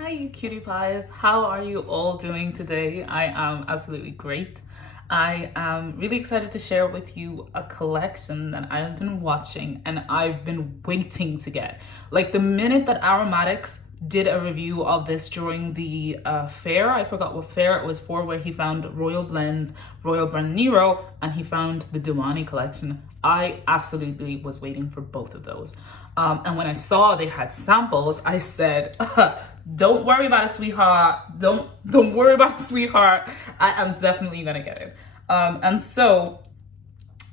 Hi, you cutie pies. How are you all doing today? I am absolutely great. I am really excited to share with you a collection that I've been watching and I've been waiting to get. Like the minute that Aromatics did a review of this during the fair, I forgot what fair it was for, where he found Royal Blend Nero, and he found the Diwani collection. I absolutely was waiting for both of those. And when I saw they had samples, I said, "Don't worry about it, sweetheart. Don't worry about it, sweetheart. I am definitely gonna get it." And so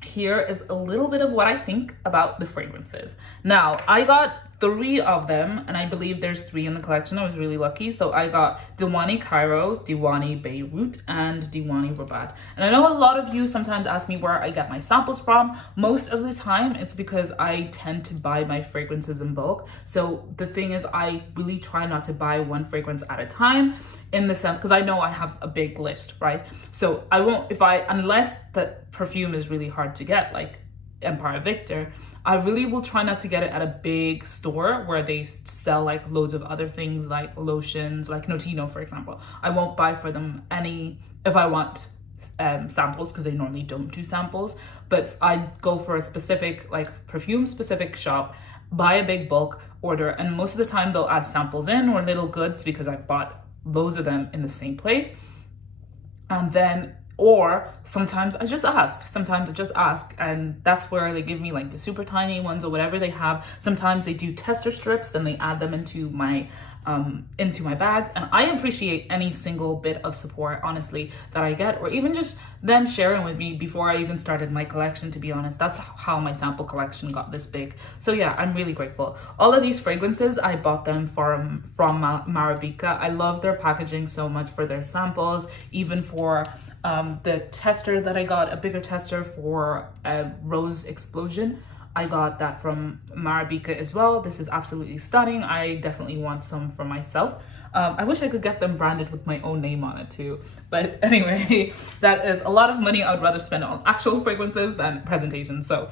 here is a little bit of what I think about the fragrances. Now, I got 3 of them, and I believe there's 3 in the collection. I was really lucky. So I got Diwani Cairo, Diwani Beirut, and Diwani Rabat. And I know a lot of you sometimes ask me where I get my samples from. Most of the time, it's because I tend to buy my fragrances in bulk. So the thing is, I really try not to buy one fragrance at a time, in the sense, because I know I have a big list, right? So I won't, unless the perfume is really hard to get, like Empire Victor, I really will try not to get it at a big store where they sell like loads of other things like lotions, like Notino, for example. I won't buy for them any if I want samples, because they normally don't do samples. But I go for a specific, like perfume specific shop, buy a big bulk order, and most of the time they'll add samples in or little goods because I bought loads of them in the same place. And then, or sometimes I just ask, and that's where they give me like the super tiny ones or whatever they have. Sometimes they do tester strips and they add them into my bags, and I appreciate any single bit of support, honestly, that I get, or even just them sharing with me before I even started my collection. To be honest, that's how my sample collection got this big. So yeah, I'm really grateful. All of these fragrances, I bought them from Marabika. I love their packaging so much for their samples, even for the tester that I got, a bigger tester for Rose Explosion. I got that from Marabika as well. This is absolutely stunning. I definitely want some for myself. I wish I could get them branded with my own name on it too. But anyway, that is a lot of money I would rather spend on actual fragrances than presentation. So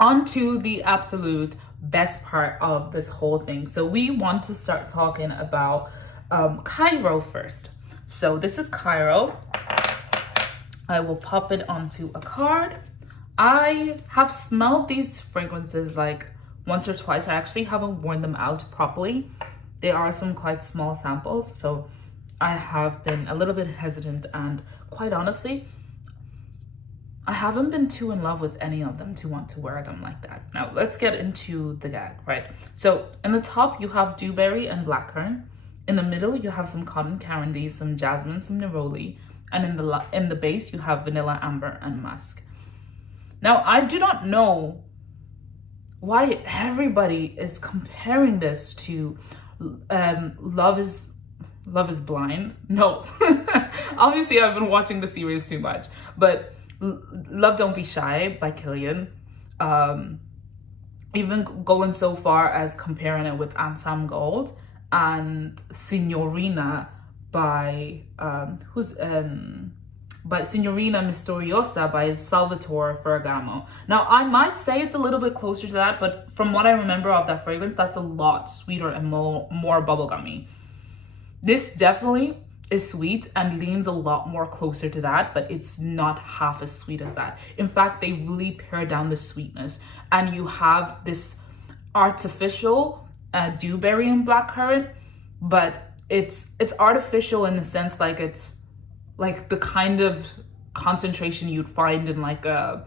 on to the absolute best part of this whole thing. So we want to start talking about Cairo first. So this is Cairo. I will pop it onto a card. I have smelled these fragrances like once or twice. I actually haven't worn them out properly. They are some quite small samples, so I have been a little bit hesitant, and quite honestly, I haven't been too in love with any of them to want to wear them like that. Now let's get into the gag, right? So in the top you have dewberry and blackcurrant. In the middle you have some cotton candy, some jasmine, some neroli, and in the base you have vanilla, amber, and musk. Now, I do not know why everybody is comparing this to Love is Blind. No, obviously I've been watching the series too much, but Love Don't Be Shy by Killian, even going so far as comparing it with Ansam Gold and Signorina by Signorina Misteriosa by Salvatore Ferragamo. Now, I might say it's a little bit closer to that, but from what I remember of that fragrance, that's a lot sweeter and more bubblegummy. This definitely is sweet and leans a lot more closer to that, but it's not half as sweet as that. In fact, they really pare down the sweetness, and you have this artificial dewberry and blackcurrant, but it's artificial in the sense like it's like the kind of concentration you'd find in like a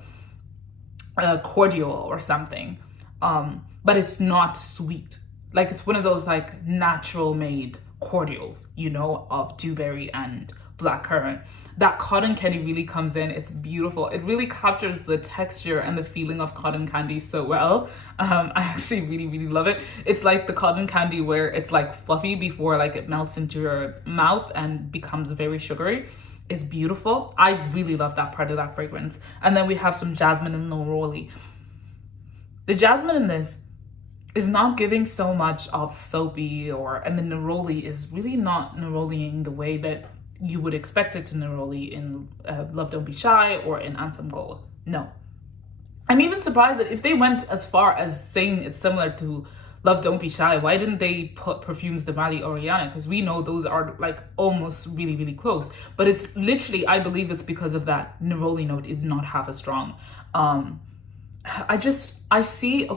cordial or something, but it's not sweet. Like it's one of those like natural made cordials, you know, of dewberry and blackcurrant. That cotton candy really comes in. It's beautiful. It really captures the texture and the feeling of cotton candy so well. I actually really love it. It's like the cotton candy where it's like fluffy before like it melts into your mouth and becomes very sugary. It's beautiful. I really love that part of that fragrance. And then we have some jasmine and neroli. The jasmine in this is not giving so much of soapy, and the neroli is really not neroliing the way that you would expect it to neroli in Love Don't Be Shy or in Ansem Gold. No. I'm even surprised that if they went as far as saying it's similar to Love Don't Be Shy, why didn't they put Perfumes de Mali Oriana? Because we know those are like almost really, really close. But it's literally, I believe it's because of that neroli note is not half as strong. I see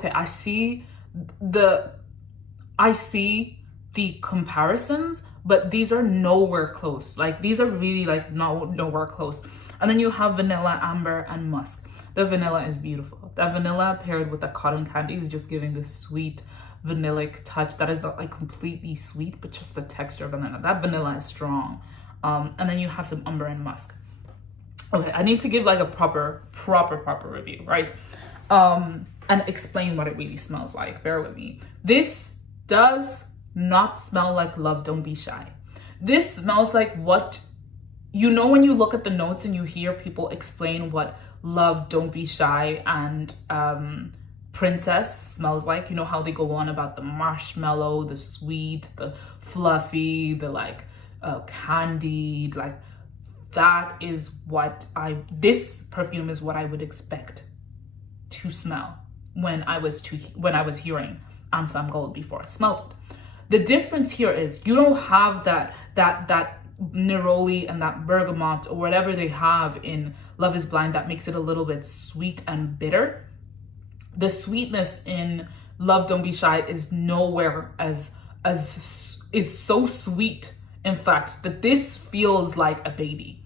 the comparisons, but these are nowhere close. Like these are really like nowhere close. And then you have vanilla, amber, and musk. The vanilla is beautiful. That vanilla paired with the cotton candy is just giving this sweet vanillic touch that is not like completely sweet, but just the texture of vanilla. That vanilla is strong. And then you have some umber and musk. Okay, I need to give like a proper review, right? And explain what it really smells like. Bear with me. This does not smell like Love Don't Be Shy. This smells like what, you know, when you look at the notes and you hear people explain what Love Don't Be Shy and Princess smells like, you know how they go on about the marshmallow, the sweet, the fluffy, the like candied, like that is what this perfume is what I would expect to smell when I was hearing Ansam Gold before I smelled it. The difference here is you don't have that neroli and that bergamot or whatever they have in Love is Blind that makes it a little bit sweet and bitter. The sweetness in Love Don't Be Shy is nowhere as is so sweet, in fact, that this feels like a baby.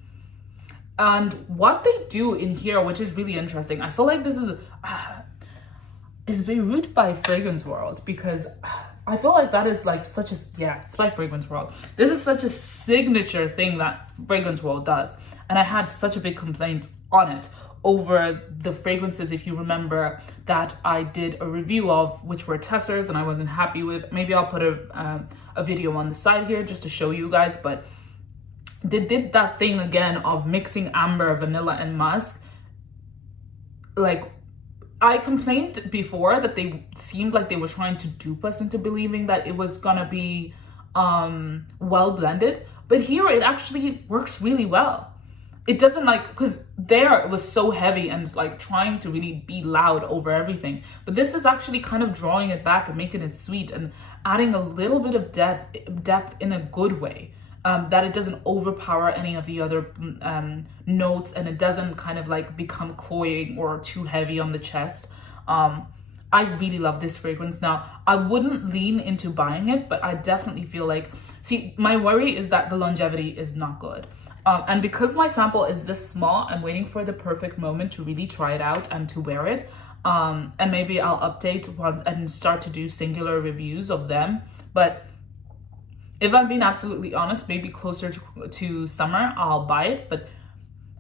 And what they do in here, which is really interesting, I feel like this is Beirut by Fragrance World, because I feel like that is like such a, yeah, it's by Fragrance World. This is such a signature thing that Fragrance World does. And I had such a big complaint on it over the fragrances, if you remember, that I did a review of, which were testers and I wasn't happy with. Maybe I'll put a video on the side here just to show you guys, but they did that thing again of mixing amber, vanilla, and musk. Like, I complained before that they seemed like they were trying to dupe us into believing that it was gonna be well blended, but here it actually works really well. It doesn't like, because there it was so heavy and like trying to really be loud over everything, but this is actually kind of drawing it back and making it sweet and adding a little bit of depth in a good way. That it doesn't overpower any of the other notes, and it doesn't kind of like become cloying or too heavy on the chest. I really love this fragrance. Now, I wouldn't lean into buying it, but I definitely feel like, see, my worry is that the longevity is not good. And because my sample is this small, I'm waiting for the perfect moment to really try it out and to wear it. And maybe I'll update once and start to do singular reviews of them. But if I'm being absolutely honest, maybe closer to summer, I'll buy it, but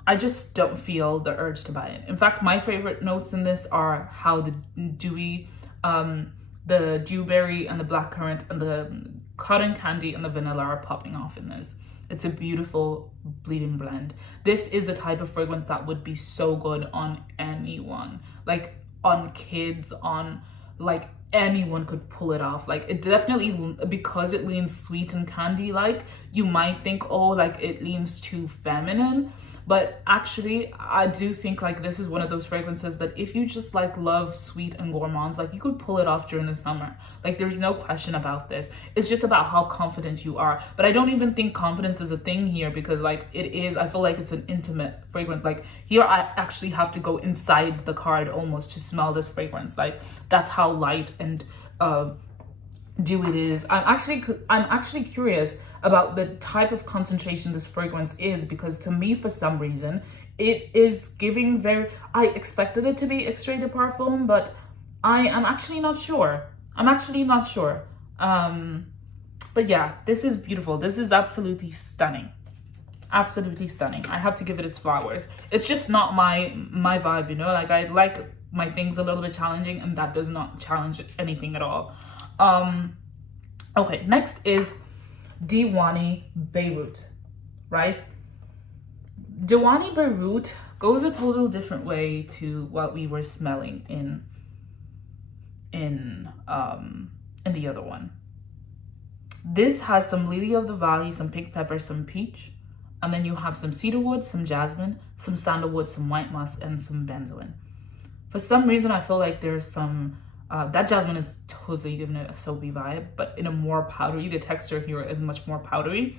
I just don't feel the urge to buy it. In fact, my favorite notes in this are how the dewy, the dewberry and the blackcurrant and the cotton candy and the vanilla are popping off in this. It's a beautiful bleeding blend. This is the type of fragrance that would be so good on anyone, like on kids, on like anyone could pull it off. Like it definitely, because it leans sweet and candy like, you might think, oh, like it leans too feminine, but actually I do think like this is one of those fragrances that if you just like love sweet and gourmands, like you could pull it off during the summer. Like there's no question about this. It's just about how confident you are. But I don't even think confidence is a thing here, because like it is, I feel like it's an intimate fragrance. Like here I actually have to go inside the card almost to smell this fragrance. Like that's how light and dewy it is. I'm actually curious about the type of concentration this fragrance is, because to me, for some reason, it is giving very, I expected it to be extrait de parfum, but I am actually not sure. But yeah, this is beautiful. This is absolutely stunning. Absolutely stunning. I have to give it its flowers. It's just not my vibe, you know? Like I like my things a little bit challenging, and that does not challenge anything at all. Okay, next is Diwani Beirut, right? Diwani Beirut goes a total different way to what we were smelling in the other one. This has some lily of the valley, some pink pepper, some peach, and then you have some cedarwood, some jasmine, some sandalwood, some white musk, and some benzoin. For some reason, I feel like there's some That jasmine is totally giving it a soapy vibe, but in a more powdery. The texture here is much more powdery.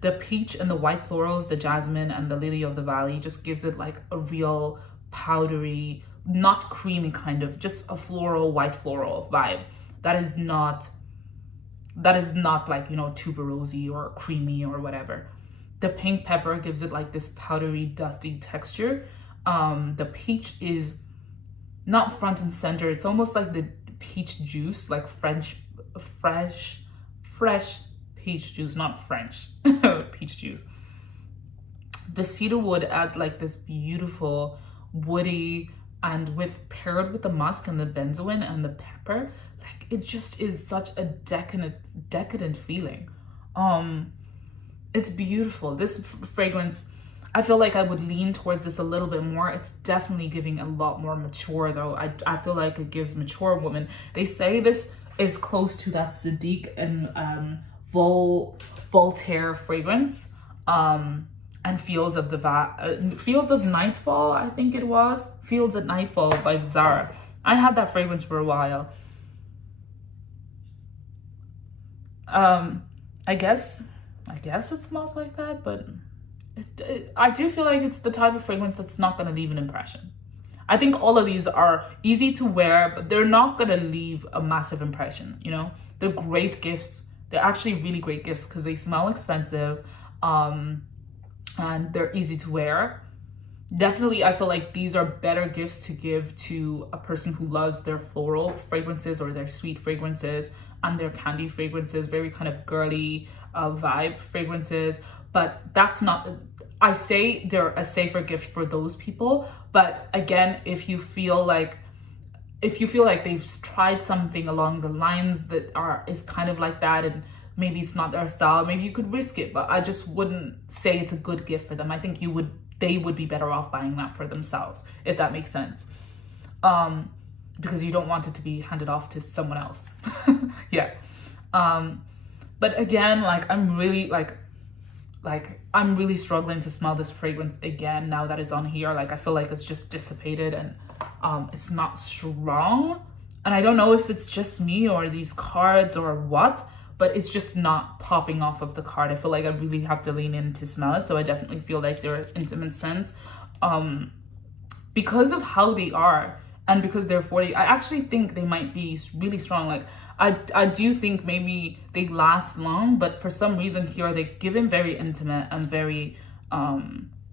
The peach and the white florals, the jasmine and the lily of the valley just gives it like a real powdery, not creamy kind of, just a floral, white floral vibe. That is not like, you know, tuberosy or creamy or whatever. The pink pepper gives it like this powdery, dusty texture. The peach is not front and center. It's almost like the peach juice, like fresh peach juice, not French peach juice. The cedar wood adds like this beautiful woody, and paired with the musk and the benzoin and the pepper, like it just is such a decadent feeling. It's beautiful. This fragrance, I feel like I would lean towards this a little bit more. It's definitely giving a lot more mature though. I feel like it gives mature women. They say this is close to that Sadiq and Voltaire fragrance. And Fields of Nightfall, I think it was. Fields at Nightfall by Zara. I had that fragrance for a while. I guess it smells like that, but I do feel like it's the type of fragrance that's not going to leave an impression. I think all of these are easy to wear, but they're not going to leave a massive impression, you know? They're great gifts. They're actually really great gifts because they smell expensive, and they're easy to wear. Definitely, I feel like these are better gifts to give to a person who loves their floral fragrances or their sweet fragrances and their candy fragrances, very kind of girly vibe fragrances. But that's not, I say they're a safer gift for those people. But again, if you feel like they've tried something along the lines that is kind of like that, and maybe it's not their style, maybe you could risk it, but I just wouldn't say it's a good gift for them. I think they would be better off buying that for themselves, if that makes sense. Because you don't want it to be handed off to someone else. Yeah. But again, like I'm really struggling to smell this fragrance again now that it's on here. Like I feel like it's just dissipated and it's not strong. And I don't know if it's just me or these cards or what, but it's just not popping off of the card. I feel like I really have to lean in to smell it. So I definitely feel like they're intimate scents. Because of how they are and because they're 40, I actually think they might be really strong. Like I do think maybe they last long, but for some reason here, they give in very intimate and very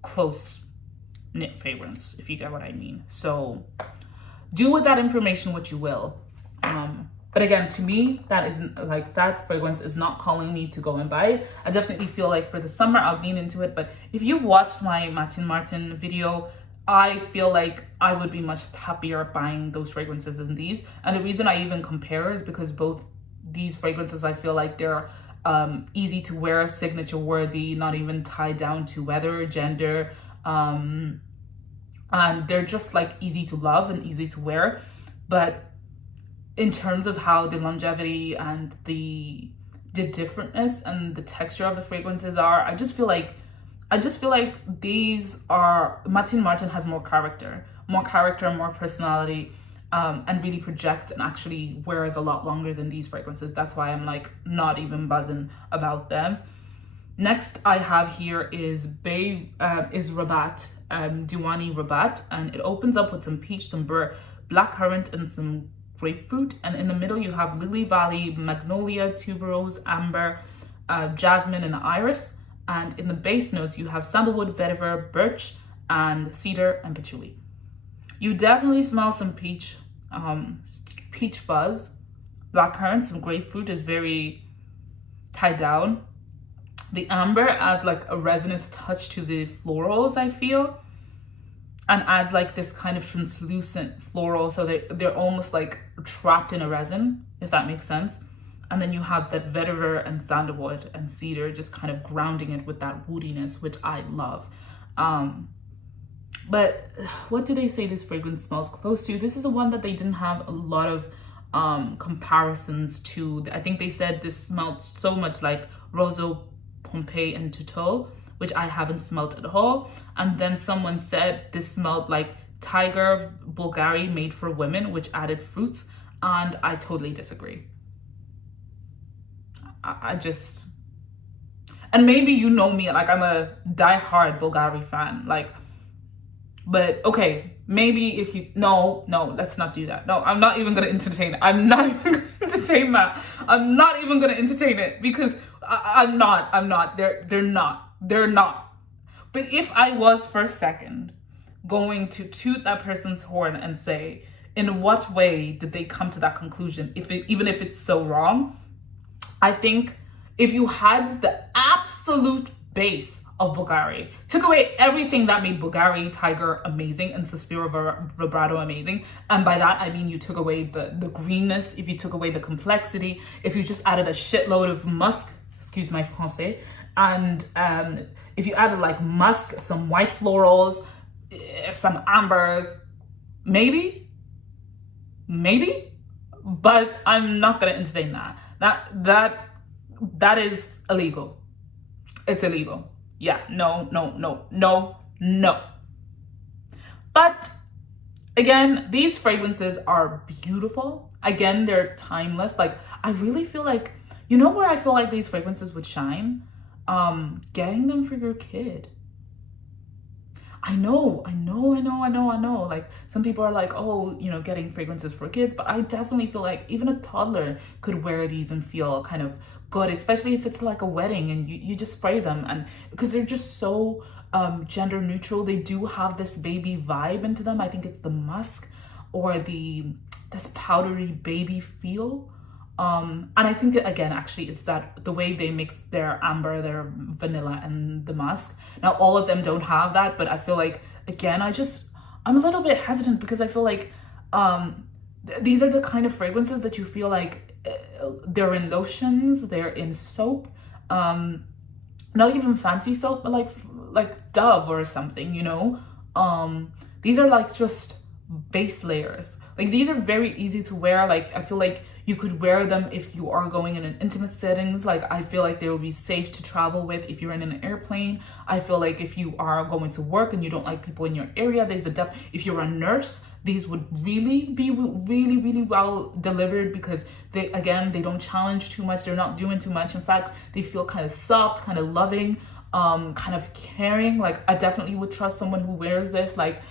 close knit fragrance, if you get what I mean. So do with that information what you will. But again, to me, that fragrance is not calling me to go and buy it. I definitely feel like for the summer, I'll lean into it. But if you've watched my Martin Martin video, I feel like I would be much happier buying those fragrances than these. And the reason I even compare is because both these fragrances, I feel like they're easy to wear, signature worthy, not even tied down to weather, gender. And they're just like easy to love and easy to wear. But in terms of how the longevity and the differentness and the texture of the fragrances are, I just feel like these are, Martin Martin has more character, more personality, and really projects and actually wears a lot longer than these fragrances. That's why I'm like not even buzzing about them. Next I have here is Rabat, Diwani Rabat, and it opens up with some peach, some blackcurrant, and some grapefruit, and in the middle you have lily valley, magnolia, tuberose, amber, jasmine, and iris. And in the base notes you have sandalwood, vetiver, birch, and cedar and patchouli. You definitely smell some peach fuzz. Blackcurrant, some grapefruit is very tied down. The amber adds like a resinous touch to the florals, I feel, and adds like this kind of translucent floral, so they're almost like trapped in a resin, if that makes sense. And then you have that vetiver and sandalwood and cedar just kind of grounding it with that woodiness, which I love. But what do they say this fragrance smells close to? This is the one that they didn't have a lot of comparisons to. I think they said this smelled so much like Roseau, Pompeii, and Tutul, which I haven't smelled at all. And then someone said this smelled like Tiger Bulgari made for women, which added fruits. And I totally disagree. I just, and maybe you know me, like I'm a die-hard Bulgari fan, like, but okay, maybe if you, no, let's not do that. No, I'm not even gonna entertain it. I'm not even gonna entertain that. I'm not even gonna entertain it because I'm not, they're not. But if I was for a second going to toot that person's horn and say, in what way did they come to that conclusion, even if it's so wrong, I think if you had the absolute base of Bulgari, took away everything that made Bulgari Tiger amazing and Suspiro Vibrato amazing, and by that I mean you took away the greenness, if you took away the complexity, if you just added a shitload of musk, excuse my français, and if you added like musk, some white florals, some ambers, maybe, but I'm not gonna entertain that. That is illegal. It's illegal. Yeah, no. But again, these fragrances are beautiful. Again, they're timeless. Like, I really feel like, you know where I feel like these fragrances would shine? Getting them for your kid. I know. Like, some people are like, oh, you know, getting fragrances for kids, but I definitely feel like even a toddler could wear these and feel kind of good, especially if it's like a wedding and you just spray them, and because they're just so gender neutral. They do have this baby vibe into them. I think it's the musk or this powdery baby feel. And I think again, actually, it's that the way they mix their amber, their vanilla, and the musk. Now, all of them don't have that, but I feel like, again, I'm a little bit hesitant because I feel like these are the kind of fragrances that you feel like they're in lotions, they're in soap, not even fancy soap, but like Dove or something, you know. These are like just base layers. Like, these are very easy to wear. Like, I feel like you could wear them if you are going in an intimate settings. Like, I feel like they will be safe to travel with if you're in an airplane. I feel like if you are going to work and you don't like people in your area, if you're a nurse, these would really be really well delivered because they don't challenge too much. They're not doing too much. In fact, they feel kind of soft, kind of loving, kind of caring. Like, I definitely would trust someone who wears this. Like,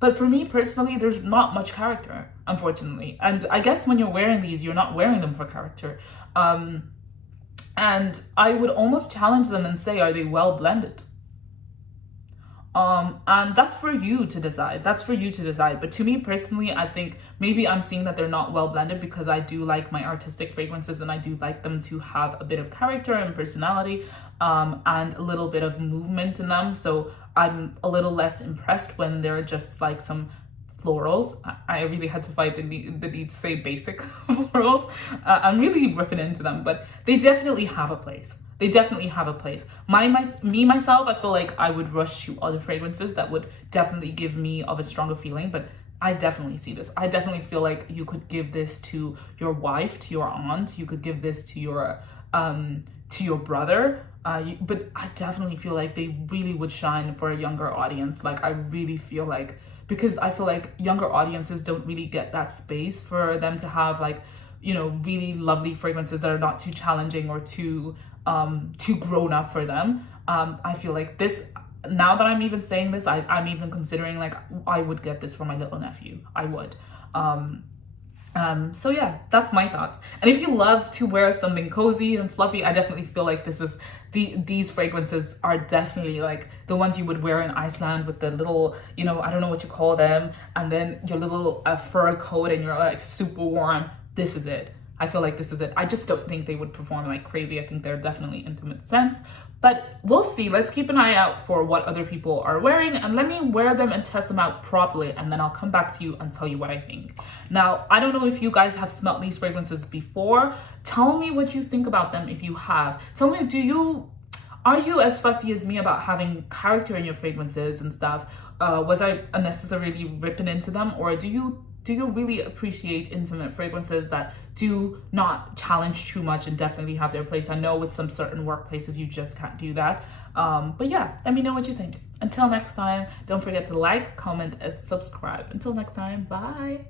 but for me personally, there's not much character, unfortunately. And I guess when you're wearing these, you're not wearing them for character. And I would almost challenge them and say, are they well blended? And that's for you to decide. But to me personally, I think maybe I'm seeing that they're not well blended because I do like my artistic fragrances and I do like them to have a bit of character and personality, and a little bit of movement in them. So I'm a little less impressed when they're just like some florals. I really had to fight the need to say basic florals. I'm really ripping into them, but they definitely have a place. Myself, I feel like I would rush to other fragrances that would definitely give me of a stronger feeling, but I definitely see this. I definitely feel like you could give this to your wife, to your aunt, you could give this to your brother, but I definitely feel like they really would shine for a younger audience. Like, I really feel like, because I feel like younger audiences don't really get that space for them to have, like, you know, really lovely fragrances that are not too challenging or too grown up for them. I feel like this, now that I'm even saying this, I'm even considering, like, I would get this for my little nephew. I would. So yeah, that's my thoughts. And if you love to wear something cozy and fluffy, I definitely feel like these fragrances are definitely like the ones you would wear in Iceland with the little, you know, I don't know what you call them, and then your little fur coat and you're like super warm. This is it. I feel like this is it. I just don't think they would perform like crazy. I think they're definitely intimate scents, but we'll see. Let's keep an eye out for what other people are wearing, and let me wear them and test them out properly, and then I'll come back to you and tell you what I think. Now, I don't know if you guys have smelled these fragrances before. Tell me what you think about them if you have. Tell me, are you as fussy as me about having character in your fragrances and stuff? Was I unnecessarily ripping into them, or do you really appreciate intimate fragrances that do not challenge too much and definitely have their place? I know with some certain workplaces you just can't do that. But yeah, let me know what you think. Until next time, don't forget to like, comment, and subscribe. Until next time, bye.